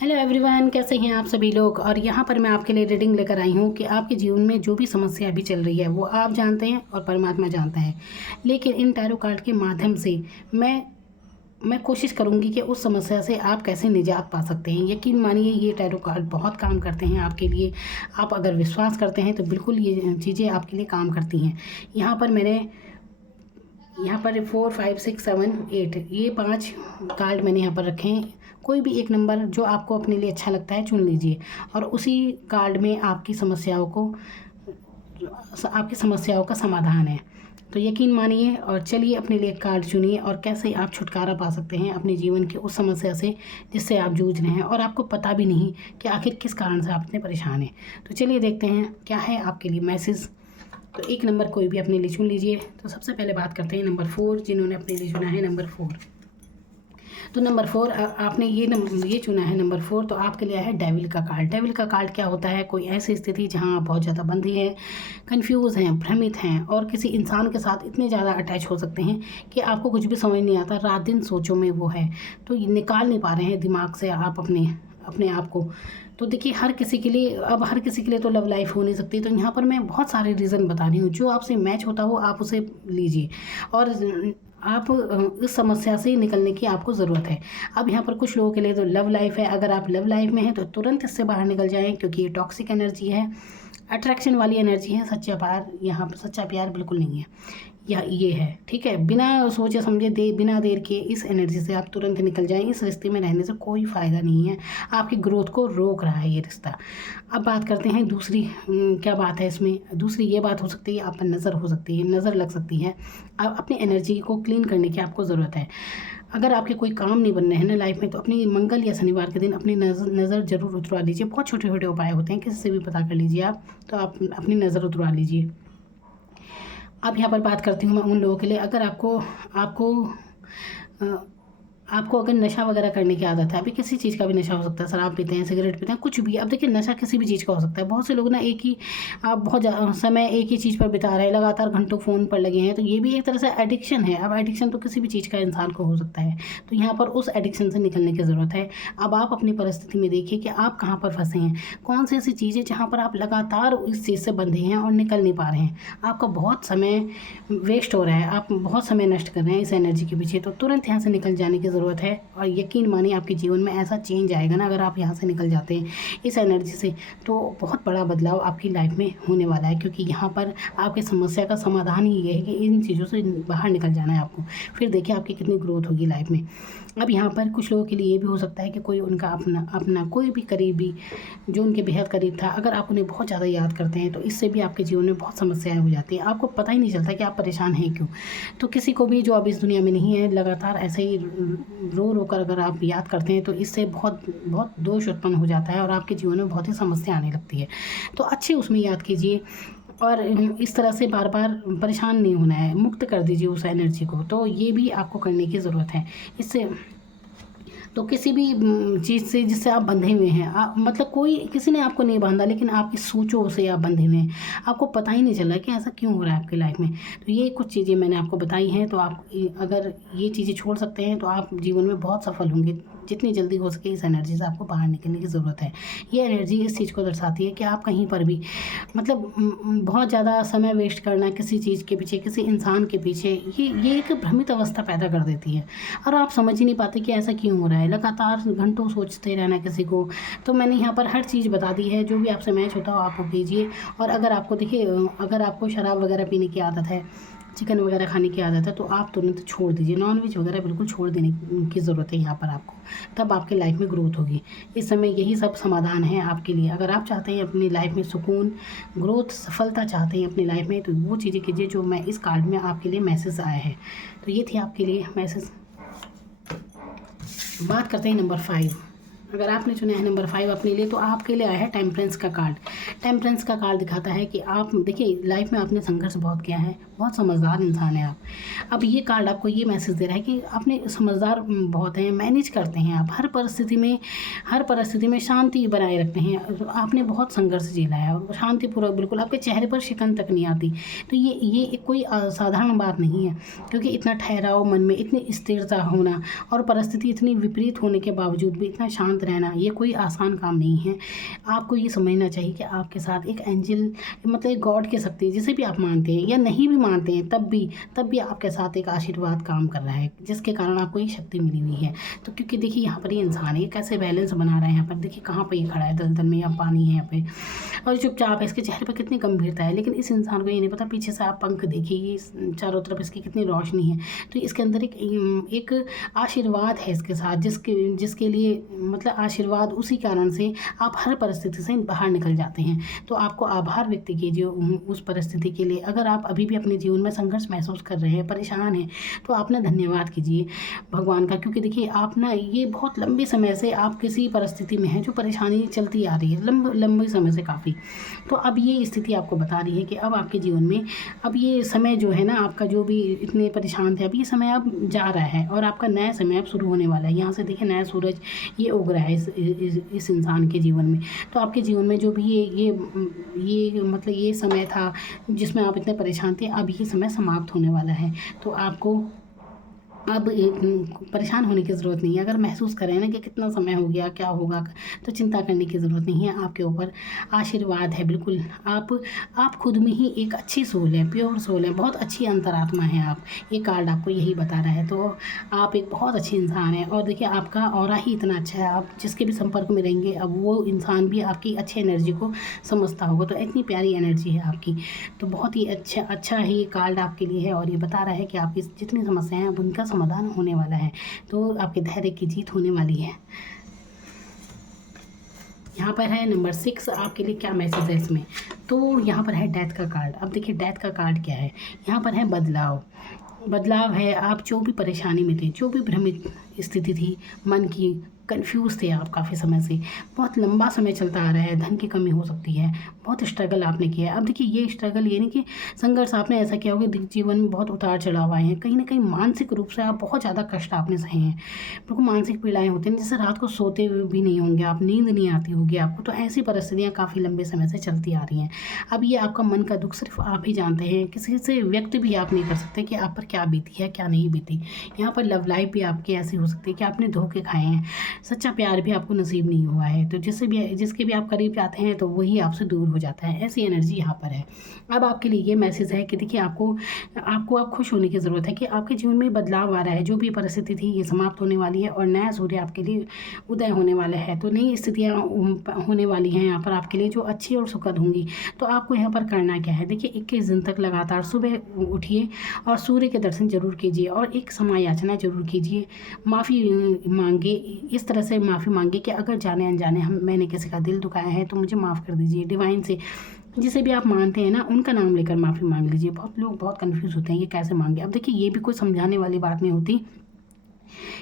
Hello everyone, कैसे हैं आप सभी लोग। और यहाँ पर मैं आपके लिए रीडिंग लेकर आई हूँ कि आपके जीवन में जो भी समस्या अभी चल रही है वो आप जानते हैं और परमात्मा जानता है। लेकिन इन टैरो कार्ड के माध्यम से मैं कोशिश करूँगी कि उस समस्या से आप कैसे निजात पा सकते हैं। यकीन मानिए ये टैरो कार्ड बहुत काम करते हैं आपके लिए। आप अगर विश्वास करते हैं तो बिल्कुल ये चीज़ें आपके लिए काम करती हैं। यहाँ पर 4 5 6 7 8 ये 5 कार्ड मैंने यहाँ पर रखे हैं। कोई भी एक नंबर जो आपको अपने लिए अच्छा लगता है चुन लीजिए और उसी कार्ड में आपकी समस्याओं का समाधान है। तो यकीन मानिए और चलिए अपने लिए कार्ड चुनिए और कैसे आप छुटकारा पा सकते हैं अपने जीवन की उस समस्या से जिससे आप जूझ रहे हैं और आपको पता भी नहीं कि आखिर किस कारण से आप इतने परेशान हैं। तो चलिए देखते हैं क्या है आपके लिए मैसेज। तो एक नंबर कोई भी अपने लिए चुन लीजिए। तो सबसे पहले बात करते हैं नंबर 4, जिन्होंने अपने लिए चुना है नंबर 4। तो नंबर 4 आपने ये चुना है नंबर 4। तो आपके लिए है डेविल का कार्ड। डेविल का कार्ड क्या होता है? कोई ऐसी स्थिति जहां आप बहुत ज़्यादा बंधे हैं, कंफ्यूज हैं, भ्रमित हैं और किसी इंसान के साथ इतने ज़्यादा अटैच हो सकते हैं कि आपको कुछ भी समझ नहीं आता। रात दिन सोचों में वो है, तो ये निकाल नहीं पा रहे हैं दिमाग से आप अपने आप को। तो देखिए हर किसी के लिए तो लव लाइफ हो नहीं सकती। तो यहाँ पर मैं बहुत सारे रीज़न बता रही हूँ, जो आपसे मैच होता हो आप उसे लीजिए और आप इस समस्या से निकलने की आपको ज़रूरत है। अब यहाँ पर कुछ लोगों के लिए तो लव लाइफ है। अगर आप लव लाइफ में हैं तो तुरंत इससे बाहर निकल जाएं, क्योंकि ये टॉक्सिक एनर्जी है, अट्रैक्शन वाली एनर्जी है। यहाँ पर सच्चा प्यार बिल्कुल नहीं है। ये है, ठीक है। बिना सोचे समझे बिना देर के इस एनर्जी से आप तुरंत निकल जाएं। इस रिश्ते में रहने से कोई फ़ायदा नहीं है, आपकी ग्रोथ को रोक रहा है ये रिश्ता। अब बात करते हैं दूसरी क्या बात है इसमें। दूसरी ये बात हो सकती है, आप पर नज़र हो सकती है, नज़र लग सकती है। आप अपनी एनर्जी को क्लीन करने की आपको ज़रूरत है। अगर आपके कोई काम नहीं बन रहे हैं ना लाइफ में, तो अपनी मंगल या शनिवार के दिन अपनी नज़र ज़रूर उतरवा लीजिए। बहुत छोटे छोटे उपाय होते हैं, किसी से भी पता कर लीजिए आप। तो आप अपनी नज़र उतरवा लीजिए। अब यहाँ पर बात करती हूँ मैं उन लोगों के लिए, अगर आपको अगर नशा वगैरह करने की आदत है, अभी किसी चीज़ का भी नशा हो सकता है, शराब पीते हैं, सिगरेट पीते हैं, कुछ भी। अब देखिए नशा किसी भी चीज़ का हो सकता है। बहुत से लोग ना आप बहुत समय एक ही चीज़ पर बिता रहे हैं, लगातार घंटों फ़ोन पर लगे हैं, तो ये भी एक तरह से एडिक्शन है। अब एडिक्शन तो किसी भी चीज़ का इंसान को हो सकता है, तो यहाँ पर उस एडिक्शन से निकलने की ज़रूरत है। अब आप अपनी परिस्थिति में देखिए कि आप कहाँ पर फंसे हैं, कौन सी ऐसी चीज़ है जहाँ पर आप लगातार इस चीज़ से बंधे हैं और निकल नहीं पा रहे हैं। आपका बहुत समय वेस्ट हो रहा है, आप बहुत समय नष्ट कर रहे हैं इस एनर्जी के पीछे। तो तुरंत यहाँ से निकल जाने की ज़रूरत है और यकीन मानिए आपके जीवन में ऐसा चेंज आएगा ना, अगर आप यहाँ से निकल जाते हैं इस एनर्जी से, तो बहुत बड़ा बदलाव आपकी लाइफ में होने वाला है। क्योंकि यहाँ पर आपकी समस्या का समाधान ही ये है कि इन चीज़ों से बाहर निकल जाना है आपको। फिर देखिए आपकी कितनी ग्रोथ होगी लाइफ में। अब यहाँ पर कुछ लोगों के लिए ये भी हो सकता है कि कोई उनका अपना कोई भी करीबी जो उनके बेहद करीब था, अगर आप उन्हें बहुत ज़्यादा याद करते हैं तो इससे भी आपके जीवन में बहुत समस्याएं हो जाती हैं। आपको पता ही नहीं चलता कि आप परेशान हैं क्यों। तो किसी को भी जो अब इस दुनिया में नहीं है, लगातार ऐसे ही रो रो कर अगर आप याद करते हैं तो इससे बहुत बहुत दोष उत्पन्न हो जाता है और आपके जीवन में बहुत ही समस्या आने लगती है। तो अच्छे उसमें याद कीजिए और इस तरह से बार बार परेशान नहीं होना है, मुक्त कर दीजिए उस एनर्जी को। तो ये भी आपको करने की ज़रूरत है। इससे तो किसी भी चीज़ से जिससे आप बंधे हुए हैं, मतलब किसी ने आपको नहीं बांधा, लेकिन आपकी सोचों से आप बंधे हुए हैं, आपको पता ही नहीं चल रहा है कि ऐसा क्यों हो रहा है आपकी लाइफ में। तो ये कुछ चीज़ें मैंने आपको बताई हैं। तो आप अगर ये चीज़ें छोड़ सकते हैं तो आप जीवन में बहुत सफल होंगे। जितनी जल्दी हो सके इस एनर्जी से आपको बाहर निकलने की ज़रूरत है। ये एनर्जी इस चीज़ को दर्शाती है कि आप कहीं पर भी मतलब बहुत ज़्यादा समय वेस्ट करना किसी चीज़ के पीछे, किसी इंसान के पीछे, ये एक भ्रमित अवस्था पैदा कर देती है और आप समझ ही नहीं पाते कि ऐसा क्यों हो रहा है। लगातार घंटों सोचते रहना किसी को। तो मैंने यहाँ पर हर चीज़ बता दी है, जो भी आपसे मैच होता हो आप वो कीजिए। और अगर आपको देखिए अगर आपको शराब वगैरह पीने की आदत है, चिकन वगैरह खाने की आदत है, तो आप तुरंत छोड़ दीजिए। नॉनवेज वगैरह बिल्कुल छोड़ देने की ज़रूरत है यहाँ पर आपको, तब आपकी लाइफ में ग्रोथ होगी। इस समय यही सब समाधान है आपके लिए। अगर आप चाहते हैं अपनी लाइफ में सुकून, ग्रोथ, सफलता चाहते हैं अपनी लाइफ में, तो वो चीज़ें कीजिए जो मैं इस कार्ड में आपके लिए मैसेज आया है। तो ये थी आपके लिए मैसेज। बात करते हैं नंबर 5। अगर आपने चुना है नंबर 5 अपने लिए, तो आपके लिए आया है टेम्परेंस का कार्ड। टेम्परेंस का कार्ड दिखाता है कि आप देखिए लाइफ में आपने संघर्ष बहुत किया है, बहुत समझदार इंसान है आप। अब ये कार्ड आपको ये मैसेज दे रहा है कि आपने समझदार बहुत हैं, मैनेज करते हैं आप हर परिस्थिति में शांति बनाए रखते हैं। आपने बहुत संघर्ष झेला है और शांतिपूर्वक, बिल्कुल आपके चेहरे पर शिकन तक नहीं आती। तो ये कोई साधारण बात नहीं है, क्योंकि इतना ठहराव मन में, इतनी स्थिरता होना और परिस्थिति इतनी विपरीत होने के बावजूद भी इतना शांत शांत रहना ये कोई आसान काम नहीं है। आपको ये समझना चाहिए कि आपके साथ एक एंजल मतलब एक गॉड की शक्ति, जिसे भी आप मानते हैं या नहीं भी मानते हैं, तब भी आपके साथ एक आशीर्वाद काम कर रहा है, जिसके कारण आपको ये शक्ति मिली हुई है। तो क्योंकि देखिए यहाँ पर ये इंसान है, ये कैसे बैलेंस बना रहा है। यहाँ पर देखिए कहाँ पर ये खड़ा है, दलदल में या पानी है यहाँ पे, और चुपचाप है। इसके चेहरे पर कितनी गंभीरता है, लेकिन इस इंसान को ये नहीं पता पीछे से आप पंख देखिए, ये चारों तरफ इसकी कितनी रोशनी है। तो इसके अंदर एक आशीर्वाद है इसके साथ, जिसके लिए मतलब आशीर्वाद उसी कारण से आप हर परिस्थिति से बाहर निकल जाते हैं। तो आपको आभार व्यक्त कीजिए उस परिस्थिति के लिए। अगर आप अभी भी अपने जीवन में संघर्ष महसूस कर रहे हैं, परेशान हैं, तो आप ना धन्यवाद कीजिए भगवान का, क्योंकि देखिए आप ना ये बहुत लंबे समय से आप किसी परिस्थिति में हैं जो परेशानी चलती आ रही है लंबे समय से काफ़ी। तो अब ये स्थिति आपको बता रही है कि अब आपके जीवन में अब ये समय जो है ना, आपका जो भी इतने परेशान थे, अब ये समय अब जा रहा है और आपका नया समय अब शुरू होने वाला है। यहाँ से देखिए नया सूरज ये उग रहा है इस इंसान के जीवन में। तो आपके जीवन में जो भी ये मतलब ये समय था जिसमें आप इतने परेशान थे, अब ये समय समाप्त होने वाला है। तो आपको अब परेशान होने की ज़रूरत नहीं है। अगर महसूस करें ना कि कितना समय हो गया, क्या होगा, तो चिंता करने की ज़रूरत नहीं है। आपके ऊपर आशीर्वाद है बिल्कुल। आप खुद में ही एक अच्छी सोल है, प्योर सोल है, बहुत अच्छी अंतरात्मा है आप। ये कार्ड आपको यही बता रहा है। तो आप एक बहुत अच्छे इंसान हैं और देखिए आपका ऑरा ही इतना अच्छा है। आप जिसके भी संपर्क में रहेंगे, अब वो इंसान भी आपकी अच्छी एनर्जी को समझता होगा। तो इतनी प्यारी एनर्जी है आपकी। तो बहुत ही अच्छा ही ये कार्ड आपके लिए है और ये बता रहा है कि आपकी जितनी समस्याएं हैं उनका समाधान होने वाला है। तो आपके धैर्य की जीत होने वाली है। यहाँ पर है नंबर 6, आपके लिए क्या मैसेज है इसमें। तो यहाँ पर है डेथ का कार्ड। अब देखिए डेथ का कार्ड क्या है। यहाँ पर है बदलाव है। आप जो भी परेशानी में थे, जो भी भ्रमित स्थिति थी मन की, कंफ्यूज थे आप काफ़ी समय से, बहुत लंबा समय चलता आ रहा है, धन की कमी हो सकती है, बहुत स्ट्रगल आपने किया है। अब देखिए ये स्ट्रगल ये नहीं कि संघर्ष आपने ऐसा किया होगा, जीवन में बहुत उतार चढ़ाव आए हैं, कहीं ना कहीं मानसिक रूप से आप बहुत ज़्यादा कष्ट आपने सहे हैं। बिल्कुल मानसिक पीड़ाएँ होती हैं, जैसे रात को सोते हुए भी नहीं होंगे आप, नींद नहीं आती होगी आपको। तो ऐसी परिस्थितियाँ काफ़ी लंबे समय से चलती आ रही हैं। अब ये आपका मन का दुख सिर्फ आप ही जानते हैं, किसी से व्यक्त भी आप नहीं कर सकते कि आप पर क्या बीती है, क्या नहीं बीती। यहाँ पर लव लाइफ भी आपकी ऐसी हो सकती है कि आपने धोखे खाए हैं, सच्चा प्यार भी आपको नसीब नहीं हुआ है। तो जिसके भी आप करीब जाते हैं तो वही आपसे दूर हो जाता है। ऐसी एनर्जी यहाँ पर है। अब आपके लिए ये मैसेज है कि देखिए आपको आप खुश होने की ज़रूरत है कि आपके जीवन में बदलाव आ रहा है। जो भी परिस्थिति थी ये समाप्त होने वाली है और नया सूर्य आपके लिए उदय होने वाला है। तो नई स्थितियाँ होने वाली हैं यहाँ पर आपके लिए, जो अच्छी और सुखद होंगी। तो आपको यहाँ पर करना क्या है, देखिए 21 दिन तक लगातार सुबह उठिए और सूर्य के दर्शन जरूर कीजिए और एक क्षमा याचना जरूर कीजिए, माफ़ी मांगे। इस तरह से माफ़ी मांगे कि अगर जाने अनजाने मैंने किसी का दिल दुखाया है तो मुझे माफ़ कर दीजिए। डिवाइन से जिसे भी आप मानते हैं ना, उनका नाम लेकर माफ़ी मांग लीजिए। बहुत लोग बहुत कंफ्यूज होते हैं ये कैसे मांगे। अब देखिए ये भी कोई समझाने वाली बात नहीं होती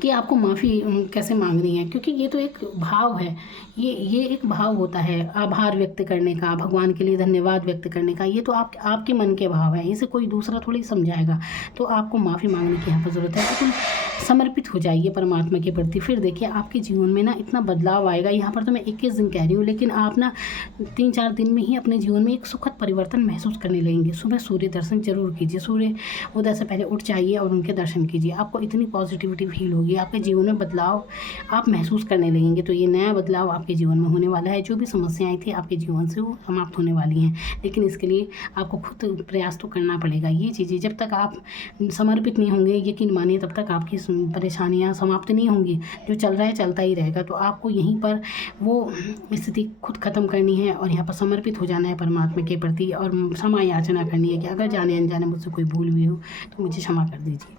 कि आपको माफ़ी कैसे मांगनी है, क्योंकि ये तो एक भाव है। ये एक भाव होता है आभार व्यक्त करने का, भगवान के लिए धन्यवाद व्यक्त करने का। ये तो आपके मन के भाव है, इसे कोई दूसरा थोड़ी समझाएगा। तो आपको माफ़ी मांगने की यहाँ पर ज़रूरत है। बिल्कुल समर्पित हो जाइए परमात्मा के प्रति। फिर देखिए आपके जीवन में ना इतना बदलाव आएगा। यहाँ पर तो मैं 21 दिन कह रही हूँ, लेकिन आप ना 3-4 दिन में ही अपने जीवन में एक सुखद परिवर्तन महसूस करने लगेंगे। सुबह सूर्य दर्शन जरूर कीजिए, सूर्य उदय से पहले उठ जाइए और उनके दर्शन कीजिए। आपको इतनी पॉजिटिविटी फील होगी, आपके जीवन में बदलाव आप महसूस करने लगेंगे। तो ये नया बदलाव आपके जीवन में होने वाला है। जो भी समस्याएं थी आपके जीवन से वो समाप्त होने वाली हैं, लेकिन इसके लिए आपको खुद प्रयास तो करना पड़ेगा। ये चीज़ें जब तक आप समर्पित नहीं होंगे, यकीन मानिए, तब तक आपकी परेशानियां समाप्त नहीं होंगी। जो चल रहा है चलता ही रहेगा। तो आपको यहीं पर वो स्थिति खुद ख़त्म करनी है और यहाँ पर समर्पित हो जाना है परमात्मा के प्रति और क्षमा याचना करनी है कि अगर जाने अनजाने मुझसे कोई भूल हुई हो तो मुझे क्षमा कर दीजिए।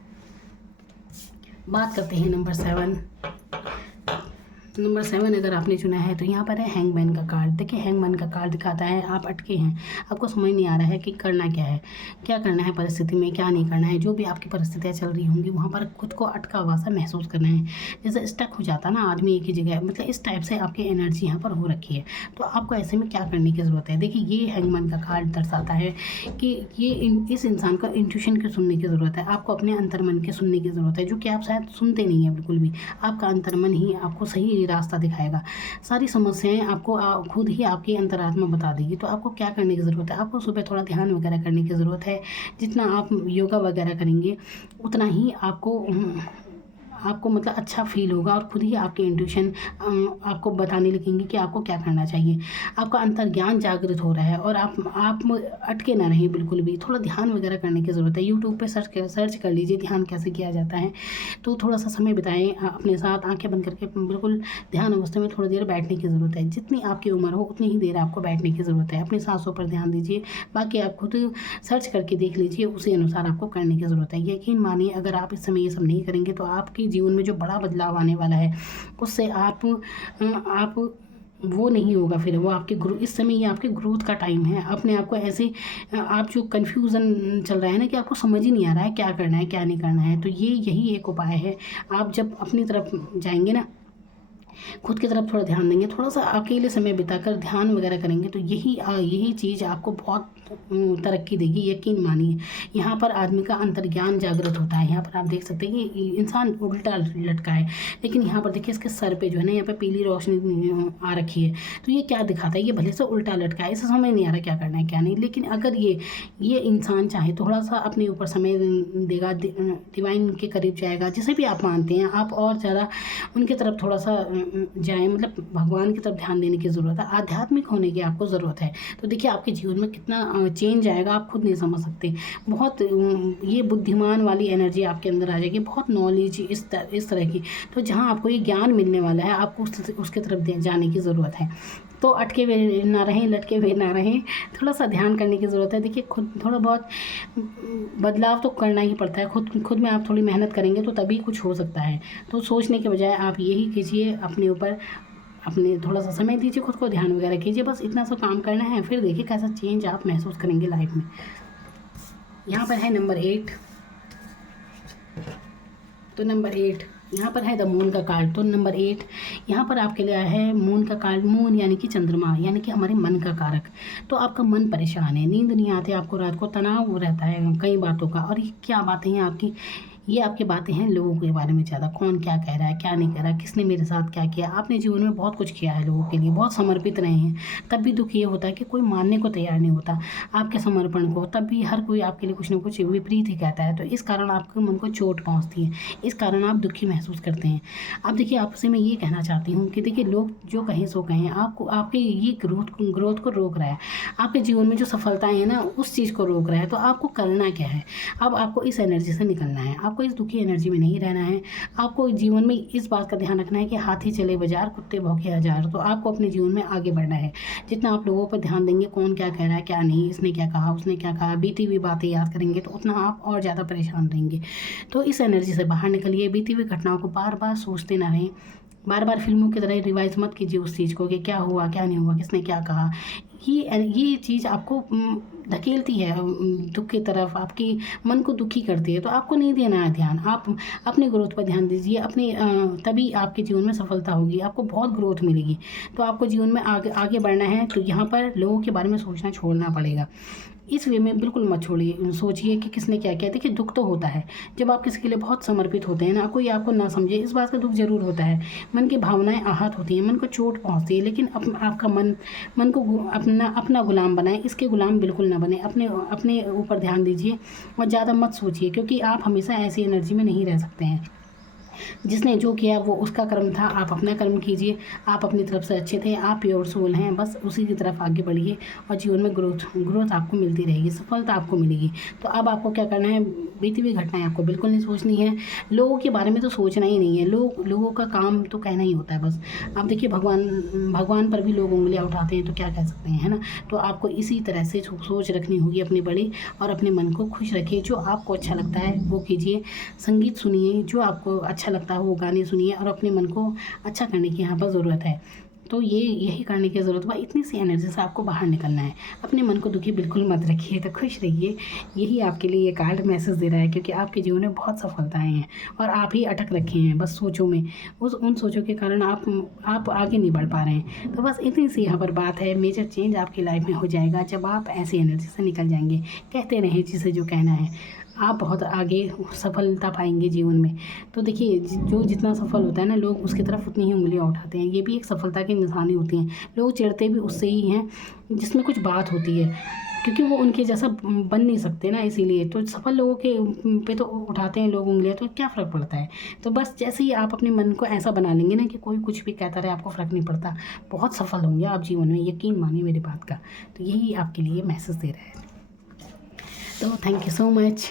बात करते हैं नंबर 7। नंबर 7 अगर आपने चुना है तो यहाँ पर है हैंगमैन का कार्ड। देखिए हैंगमैन का कार्ड दिखाता है आप अटके हैं, आपको समझ नहीं आ रहा है कि करना क्या है, क्या करना है परिस्थिति में, क्या नहीं करना है। जो भी आपकी परिस्थितियाँ चल रही होंगी वहाँ पर खुद को अटका हुआ सा महसूस करना है, जैसे स्टक हो जाता ना आदमी एक ही जगह, मतलब इस टाइप से आपकी एनर्जी यहाँ पर हो रखी है। तो आपको ऐसे में क्या करने की ज़रूरत है। देखिए ये हैंगमैन का कार्ड दर्शाता है कि इस इंसान का इंट्यूशन की सुनने की ज़रूरत है। आपको अपने अंतर्मन के सुनने की ज़रूरत है, जो कि आप शायद सुनते नहीं हैं बिल्कुल भी। आपका अंतर्मन ही आपको सही रास्ता दिखाएगा। सारी समस्याएं आपको खुद ही आपकी अंतरात्मा बता देगी। तो आपको क्या करने की ज़रूरत है, आपको सुबह थोड़ा ध्यान वगैरह करने की ज़रूरत है। जितना आप योगा वगैरह करेंगे उतना ही आपको आपको मतलब अच्छा फील होगा और खुद ही आपके इंट्यूशन आपको बताने लगेंगे कि आपको क्या करना चाहिए। आपका अंतर्ज्ञान जागृत हो रहा है और आप अटके ना रहें बिल्कुल भी। थोड़ा ध्यान वगैरह करने की ज़रूरत है। यूट्यूब पे सर्च कर लीजिए ध्यान कैसे किया जाता है। तो थोड़ा सा समय बिताएं अपने साथ, आंखें बंद करके बिल्कुल ध्यान अवस्था में थोड़ी देर बैठने की ज़रूरत है। जितनी आपकी उम्र हो उतनी ही देर आपको बैठने की ज़रूरत है। अपनी सांसों पर ध्यान दीजिए। बाकी आप खुद सर्च करके देख लीजिए, उसी अनुसार आपको करने की ज़रूरत है। यकीन मानिए अगर आप इस समय ये सब नहीं करेंगे तो आपके जीवन में जो बड़ा बदलाव आने वाला है उससे आप वो नहीं होगा। फिर वो आपके इस समय ये आपके ग्रोथ का टाइम है। अपने आप को ऐसे आप जो कन्फ्यूज़न चल रहा है ना कि आपको समझ ही नहीं आ रहा है क्या करना है क्या नहीं करना है, तो यही एक उपाय है। आप जब अपनी तरफ जाएंगे ना, खुद की तरफ थोड़ा ध्यान देंगे, थोड़ा सा अकेले समय बिताकर ध्यान वगैरह करेंगे तो यही चीज़ आपको बहुत तरक्की देगी। यकीन मानिए यहाँ पर आदमी का अंतर्ज्ञान जागृत होता है। यहाँ पर आप देख सकते हैं कि इंसान उल्टा लटका है, लेकिन यहाँ पर देखिए इसके सर पे जो है ना यहाँ पे पीली रोशनी आ रखी है। तो ये क्या दिखाता है, ये भले से उल्टा लटका है, इसे समझ नहीं आ रहा क्या करना है क्या नहीं। लेकिन अगर ये इंसान चाहे थोड़ा सा अपने ऊपर समय देगा, डिवाइन के करीब जाएगा, जिसे भी आप मानते हैं, आप और ज़्यादा उनकी तरफ थोड़ा सा जाएं, मतलब भगवान की तरफ ध्यान देने की ज़रूरत है, आध्यात्मिक होने की आपको ज़रूरत है। तो देखिए आपके जीवन में कितना चेंज आएगा आप खुद नहीं समझ सकते। बहुत ये बुद्धिमान वाली एनर्जी आपके अंदर आ जाएगी, बहुत नॉलेज इस तरह की। तो जहाँ आपको ये ज्ञान मिलने वाला है आपको उसके तरफ जाने की ज़रूरत है। तो अटके हुए ना रहें, लटके हुए ना रहें, थोड़ा सा ध्यान करने की ज़रूरत है। देखिए खुद थोड़ा बहुत बदलाव तो करना ही पड़ता है। खुद में आप थोड़ी मेहनत करेंगे तो तभी कुछ हो सकता है। तो सोचने के बजाय आप यही कीजिए, अपने ऊपर अपने थोड़ा सा समय दीजिए, खुद को ध्यान वगैरह कीजिए, बस इतना सा काम करना है। फिर देखिए कैसा चेंज आप महसूस करेंगे लाइफ में। यहाँ पर है नंबर 8। तो नंबर 8 यहाँ पर है द मून का कार्ड। तो नंबर 8 यहाँ पर आपके लिए आया है मून का कार्ड। मून यानी कि चंद्रमा, यानी कि हमारे मन का कारक। तो आपका मन परेशान है, नींद नहीं आती आपको, रात को तनाव रहता है कई बातों का। और ये क्या बातें हैं आपकी, ये आपकी बातें हैं लोगों के बारे में ज़्यादा, कौन क्या कह रहा है क्या नहीं कह रहा, किसने मेरे साथ क्या किया। आपने जीवन में बहुत कुछ किया है लोगों के लिए, बहुत समर्पित रहे हैं, तब भी दुख ये होता है कि कोई मानने को तैयार नहीं होता आपके समर्पण को। तब भी हर कोई आपके लिए कुछ ना कुछ विपरीत ही कहता है। तो इस कारण आपके मन को चोट पहुँचती है, इस कारण आप दुखी महसूस करते हैं। अब देखिए आपसे मैं ये कहना चाहती हूँ कि देखिए लोग जो कहें सो कहें, आपको आपके ये ग्रोथ को रोक रहा है। आपके जीवन में जो सफलताएं हैं ना उस चीज़ को रोक रहा है। तो आपको करना क्या है, अब आपको इस एनर्जी से निकलना है, आपको इस दुखी एनर्जी में नहीं रहना है। आपको जीवन में इस बात का ध्यान रखना है कि हाथी चले बाजार कुत्ते भौंके हजार। तो आपको अपने जीवन में आगे बढ़ना है। जितना आप लोगों पर ध्यान देंगे, कौन क्या कह रहा है क्या नहीं, इसने क्या कहा उसने क्या कहा, बीती हुई बातें याद करेंगे तो उतना आप और ज़्यादा परेशान रहेंगे। तो इस एनर्जी से बाहर निकलिए। बीती हुई घटनाओं को बार बार सोचते ना रहें, बार बार फिल्मों की तरह रिवाइज मत कीजिए उस चीज़ को कि क्या हुआ क्या नहीं हुआ, किसने क्या कहा। ये चीज़ आपको धकेलती है दुख की तरफ, आपकी मन को दुखी करती है। तो आपको नहीं देना है ध्यान, आप अपनी ग्रोथ पर ध्यान दीजिए। अपने तभी आपके जीवन में सफलता होगी, आपको बहुत ग्रोथ मिलेगी। तो आपको जीवन में आगे बढ़ना है तो यहाँ पर लोगों के बारे में सोचना छोड़ना पड़ेगा। इस वे में बिल्कुल मत छोड़िए, सोचिए कि किसने क्या किया। देखिए दुख तो होता है जब आप किसी के लिए बहुत समर्पित होते हैं ना, कोई आपको ना समझे, इस बात का दुख जरूर होता है। मन की भावनाएं आहत होती हैं, मन को चोट पहुंचती है। लेकिन आपका मन को अपना गुलाम बनाए, इसके गुलाम बिल्कुल ना बने। अपने ऊपर ध्यान दीजिए और ज़्यादा मत सोचिए, क्योंकि आप हमेशा ऐसी एनर्जी में नहीं रह सकते हैं। जिसने जो किया वो उसका कर्म था, आप अपना कर्म कीजिए। आप अपनी तरफ से अच्छे थे, आप प्योर सोल हैं, बस उसी की तरफ आगे बढ़िए और जीवन में ग्रोथ आपको मिलती रहेगी, सफलता आपको मिलेगी। तो अब आपको क्या करना है, बीती हुई घटनाएं आपको बिल्कुल नहीं सोचनी है। लोगों के बारे में तो सोचना ही नहीं है, लोगों का काम तो कहना ही होता है बस। आप देखिए भगवान पर भी लोग उंगलियां उठाते हैं तो क्या कह सकते हैं, है ना। तो आपको इसी तरह से सोच रखनी होगी अपनी बड़ी, और अपने मन को खुश रखिए। जो आपको अच्छा लगता है वो कीजिए, संगीत सुनिए, जो आपको अच्छा लगता है वो गाने सुनिए, और अपने मन को अच्छा करने की यहाँ पर ज़रूरत है। तो यही करने की ज़रूरत है। इतनी सी एनर्जी से आपको बाहर निकलना है। अपने मन को दुखी बिल्कुल मत रखिए, तो खुश रहिए। यही आपके लिए ये कार्ड मैसेज दे रहा है, क्योंकि आपके जीवन में बहुत सफलताएं हैं और आप ही अटक रखे हैं बस सोचों में। उन सोचों के कारण आप आगे नहीं बढ़ पा रहे हैं। तो बस इतनी सी यहाँ पर बात है। मेजर चेंज आपकी लाइफ में हो जाएगा जब आप ऐसी एनर्जी से निकल जाएंगे। कहते रहें जिसे जो कहना है। आप बहुत आगे सफलता पाएंगे जीवन में। तो देखिए जो जितना सफल होता है ना, लोग उसकी तरफ उतनी ही उंगलियां उठाते हैं। ये भी एक सफलता की निशानी होती हैं। लोग चिढ़ते भी उससे ही हैं जिसमें कुछ बात होती है, क्योंकि वो उनके जैसा बन नहीं सकते ना, इसीलिए तो सफल लोगों के पे तो उठाते हैं लोग उंगलियां, तो क्या फ़र्क पड़ता है। तो बस जैसे ही आप अपने मन को ऐसा बना लेंगे ना कि कोई कुछ भी कहता रहे, आपको फ़र्क नहीं पड़ता, बहुत सफल होंगे आप जीवन में, यकीन मानिए मेरी बात का। तो यही आपके लिए मैसेज दे रहा है। तो थैंक यू सो मच।